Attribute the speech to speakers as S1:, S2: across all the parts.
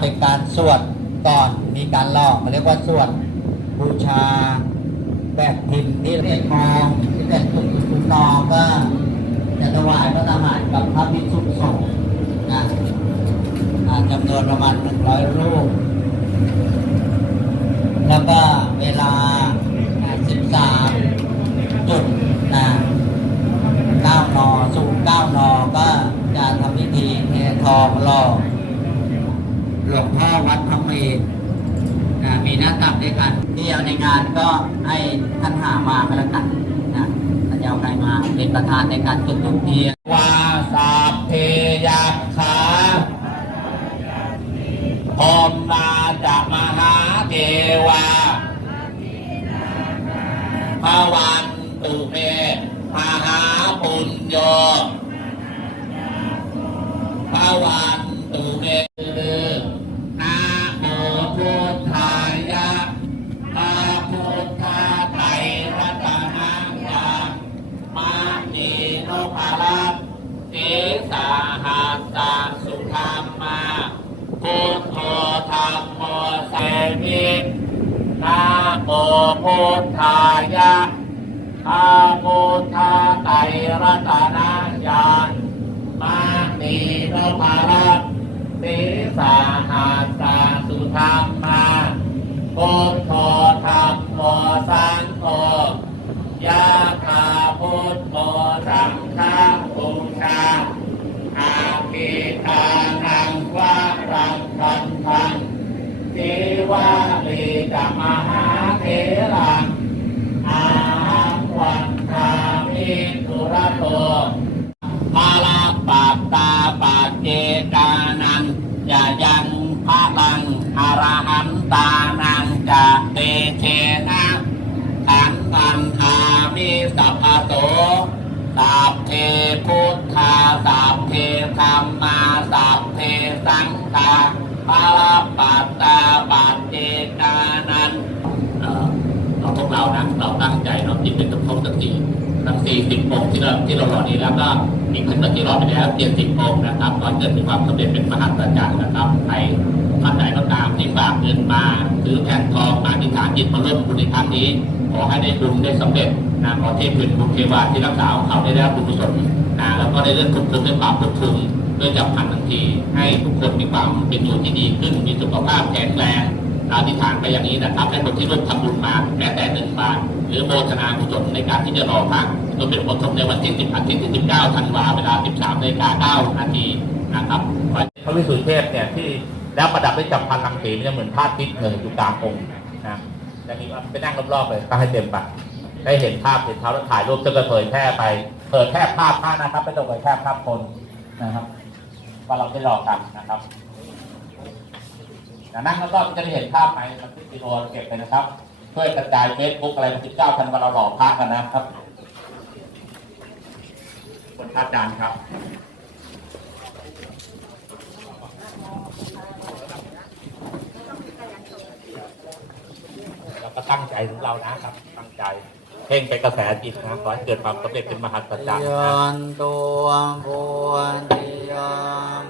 S1: เป็นการสวดก่อนมีการลอกเรียกว่าสวดบูชา แบบพิมพ์ที่เรียกมองที่เป็นตุกตุกนอก็จะถวายพระทหารกับพระภิกษุสงฆ์นะจำนวนประมาณหนึ่งร้อยรูป แล้วก็เวลา13จุดนะ9นอสู่9นอก็จะทำพิธีเททองหล่อ หลวงพ่อวัดพระเมรุนะมีหน้าตักด้วยกันที่เอาในงานก็ให้ท่านหามาก็แล้วกันนะท่านจะเอาใครมาเป็นประธานในการจุดทุกเทียน
S2: วาสาเพยักขาพรมมาจากมหาเทวาภาวัน ทธายะอาโมทาไตรัตนาญาณมานีนภาลัสเอสาหัสสะสุธรรมาโกทโธานังจะยังพระลังอารหันตานังจะเตเชนะขันตันทามิสัพพโสสัพเทพุทธาสัพเทธรรมาสัพเทสังฆาปาลปัตตาปัตเจกานันเราพวกเรานะเราตั้งใจเราจิตเป็นสภ 40องค์ที่เราที่เราหล่อนี้แล้วก็มีขึ้นมากี้หล่อไปแล้ว70องค์นะครับก็จะมีความสำเร็จเป็นมหัศจรรย์นะครับใครท่านใดก็ตามที่ฝากเงินมาซื้อแผ่นทองมานิดฐานจิตมาเริ่มบุญในครั้งนี้ ขอให้ได้บุญได้สำเร็จนะขอเทพเป็นบุญเทวาที่รักษาของเขาได้รับบุญกุศลนะแล้วก็ได้เรื่องคุ้มคุ้มได้ปราบคุ้มคุ้มด้วยจับพันทันที ให้ทุกคนมีความเป็นอยู่ที่ดีขึ้นมี อธิษฐานไปอย่างนี้นะครับให้คนที่ร่วมทำบุญมาแม้แต่หนึ่งบาทหรือโมทนากุศลในการที่จะรอพักจนเป็นผลสมในวันที่ 10อาทิตย์ที่19ธันวาเวลา 13นาฬิกา9นาทีนะครับพระวิสุทธิเทพเนี่ยที่แล้วประดับด้วยจับพันลังสีเนี่ยเหมือนธาตุพิษเงินอยู่กลางองค์นะจะมีไปนั่งรอบๆเลยก็ให้เต็มไปได้เห็นภาพเห็นเท้าแล้วถ่ายรูปจะเผยแพร่ไปเผยแพร่ภาพพระนะครับไม่ต้องเผยแพร่ภาพคนนะครับว่าเราได้หลอกกันนะครับ นะนั่งแล้วก็จะได้เห็นภาพไหมมันที่วิดีโอเก็บไปนะครับช่วยกระจายเฟซบุ๊กอะไรวันที่เก้าธันวาเราหลอกพระกันนะครับคนพระอาจารย์ครับเราก็ตั้งใจของเรานะครับ ตั้งใจเพ่งไปกระแสจิตนะขอให้เกิดความสำเร็จเป็นมหัศจรรย์
S1: ยั
S2: นะ
S1: นตัวบัวนิยา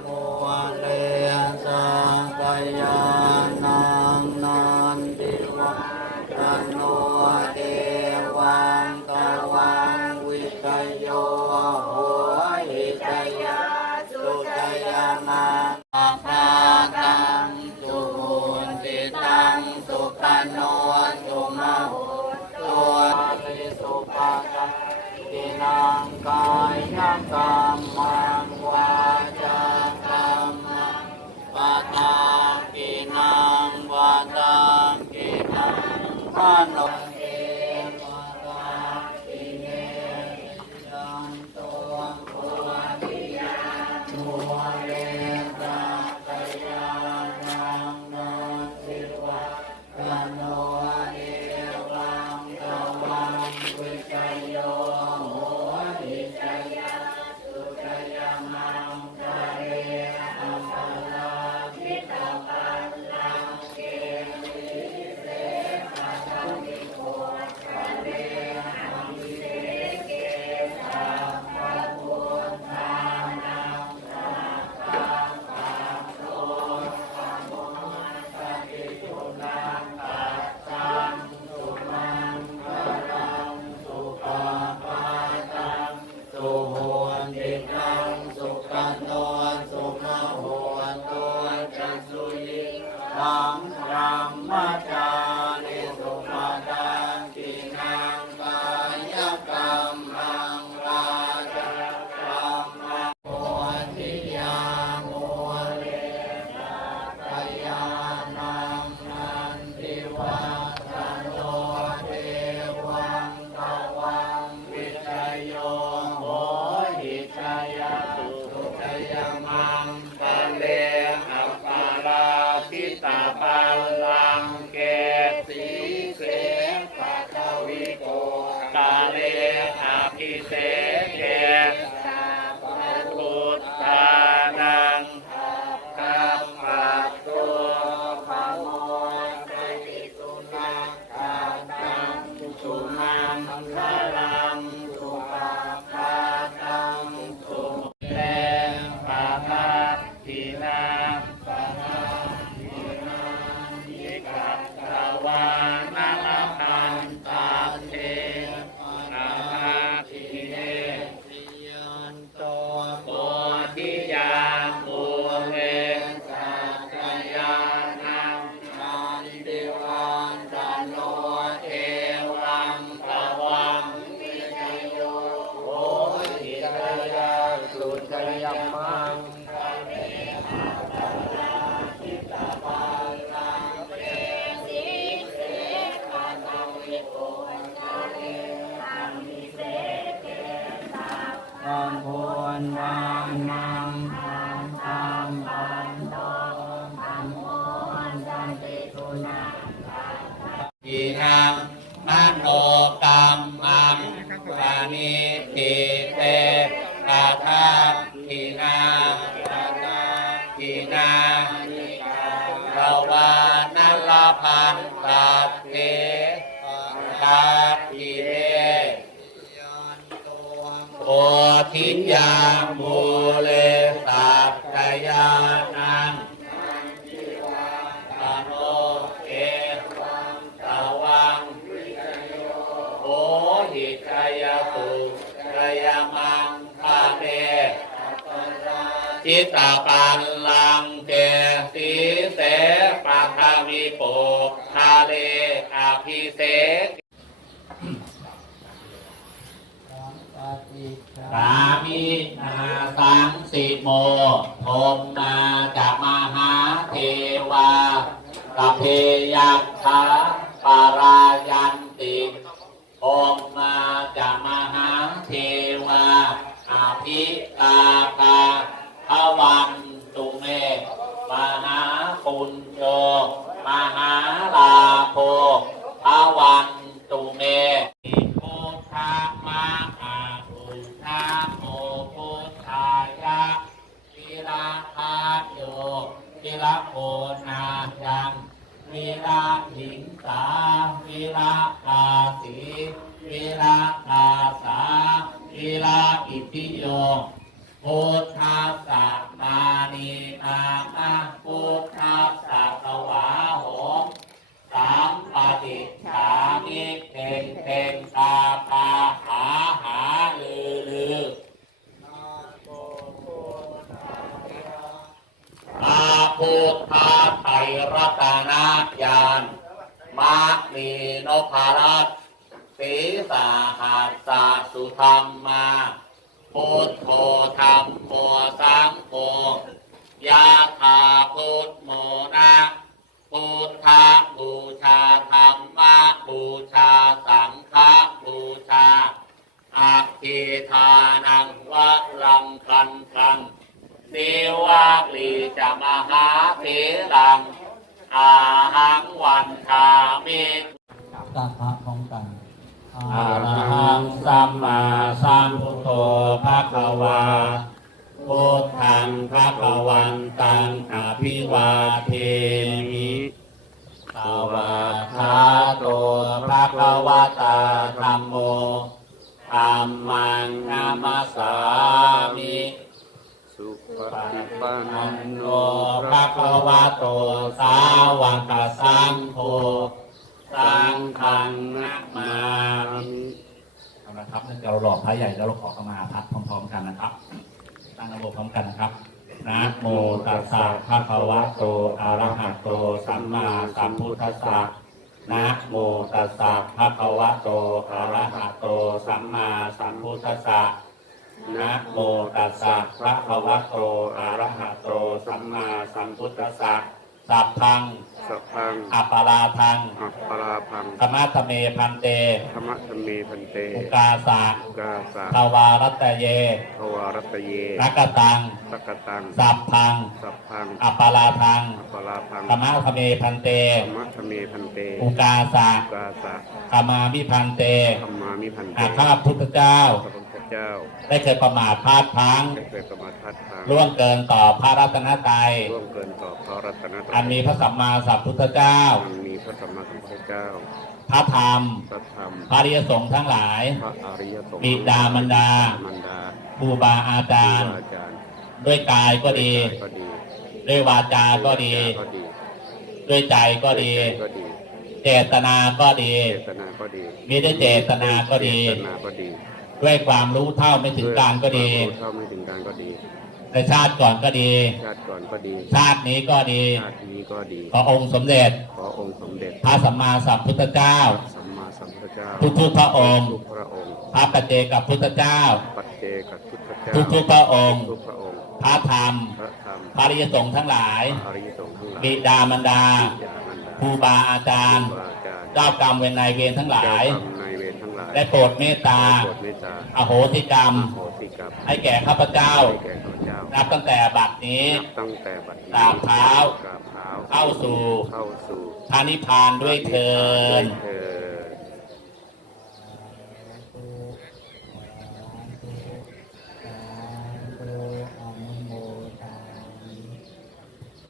S1: มัวเล สักยานา ปานิติเตตาทาทินา
S2: ปะทาทินาภ
S1: วานั
S2: ลพันตัดเตตาทีเร
S1: ยันตัว
S2: โพธิญาโมเล จิตตปันลังเจสีเสปะคามิโปคาเลอภิเส
S1: ปฏิชา
S2: สามินาสังสิโมทมนาจะมหาเทวาตเพยัคขะปารา ทธัสสะมานีนามาพุทธัสสะตวาโหมสามปฏิฉามิเพ่งเพ่งตาตาหาหาลือลือ
S1: นาโกโกนา
S2: อาพุทธาไตรรัตนญาณมามีนพรัตสีสาหัสสุธรรมมา พุทโธธรรมโมสังโฆยาธาพุทโมนะพุทธบูชาธรรมบูชาสังฆบูชาอาคิทานังวะลังคันคังเทวาลีจะมหาเถรังอาหังวันทามิ
S1: ตาพระของ
S2: อาหังสัมมาสัมพุทโธภะคะวาพุทธังภะคะวันตังอภิวาเทมิสวากขาโตภะคะวะตาธัมโมธัมมังนามัสสามิ
S3: สุปฏิปั
S2: น
S3: โน
S2: โนภะคะวะโตสาวกสังโฆ สังฆังนะมามิเอาละครับเนื่องจากเราหล่อพระใหญ่แล้วเราขอเข้ามาพัดพร้อมๆกันนะครับ ตั้งนะโมพร้อมกันนะครับนะโมตัสสะภะคะวะโตอะระหะโตสัมมาสัมพุทธัสสะนะโมตัสสะภะคะวะโตอะระหะโตสัมมาสัมพุทธัสสะนะโมตัสสะภะคะวะโตอะระหะโตสัมมาสัมพุทธัสสะ สัพพัง
S3: สัพพัง
S2: อัปปาราทัง
S3: อัปปาราพัง
S2: ธรรมะทะเมพันเต
S3: ธรรมะธรรมเมพันเต
S2: อุกาสะ
S3: กาสะ
S2: ทวารัตตเย
S3: ทวารัตเย
S2: รักตัง
S3: สักกตัง
S2: สัพพัง
S3: สัพพัง
S2: อัปปาราทัง
S3: อัปปาราพัง
S2: ธรรมะทะเมพันเต
S3: ธรรมะธรรมเมพันเต
S2: อุกาสะ
S3: กาสะ
S2: ธรรมามิพันเต
S3: ธรรมามิพันเต
S2: อาข้าพุทธเจ้า
S3: พระพุทธ เจ้า
S2: ได้เคยประมาทพลาดพลั้ง
S3: ได้เคยประมาทพัดทาง
S2: ล่วงเกินต่อพระรัตนตรัย
S3: ร่วมเกินต่อพระรัตนตรัย
S2: อันมีพระสัมมาสัมพุทธเจ้า
S3: อันมีพระสัมมาสัมพุทธเจ้า
S2: พระธรรม
S3: พระธรรม
S2: พระอริยสงฆ์ทั้งหลาย
S3: พระอริยสงฆ์
S2: บิดามารดา
S3: มันดา
S2: ครูบาอาจารย์
S3: ครูบอาจารย์
S2: ด้วยกายก็ดี
S3: ก็ดี
S2: ด้วยวาจาก็ดี
S3: ก็ดี
S2: ด้วยใจก็ดี
S3: ก็ดี
S2: เจตนาก็ดี
S3: เจตนาก็ดี
S2: มีได้เจตนาก็ดี
S3: เจตนาก็ ดี
S2: ด้วยความรู้เท่าไม่ถึงการก็ดี
S3: ความรู้เท่าไม่ถึงการก็ดี
S2: ในชาติก่อนก็ดี
S3: ชาติก่อนก็ดี
S2: ชาตินี้ก็ดี
S3: ชาตินี้ก็ดี
S2: ขอองค์สมเด็จ
S3: ขอองค์สมเด็จ
S2: พระสัมมาสัมพุทธเจ้า
S3: สัมมาสัมพุทธเจ้า
S2: ทุกทุกๆพระองค์
S3: ทุกพระองค์
S2: พระปัจเจกับพุทธเจ้า
S3: ปัจเจกับพุทธเจ้า
S2: ทุกทุกๆพระองค์
S3: ทุกพระองค์
S2: พระธรรม
S3: พระธรรม
S2: พระอริยสงฆ์ทั้งหลาย
S3: พระอริยสงฆ์ทั้งหลาย
S2: บิดามารดา
S3: บิดามารดา
S2: ครูบาอาจารย์
S3: ครูบาอาจารย์
S2: เจ้ากรรมเวรนายเวรทั้งหลาย
S3: เจ้ากรรมนายเว รทั้งหลาย
S2: ได้โปรดเมตตา
S3: โปรดเมตตา
S2: อโหสิกรรม
S3: โหสิกรรม
S2: ให้แก่ข้าพเจ้า
S3: ให้แก่ข้าพเจ้า
S2: นับตั้งแต่บัดนี้
S3: นับตั้งแต่บัดนี้
S2: กราบเท้า
S3: กราบเท้า
S2: เข้าสู่
S3: เข้าสู่
S2: พระนิพพานด้วยเทิ
S3: ด้วนยเถิด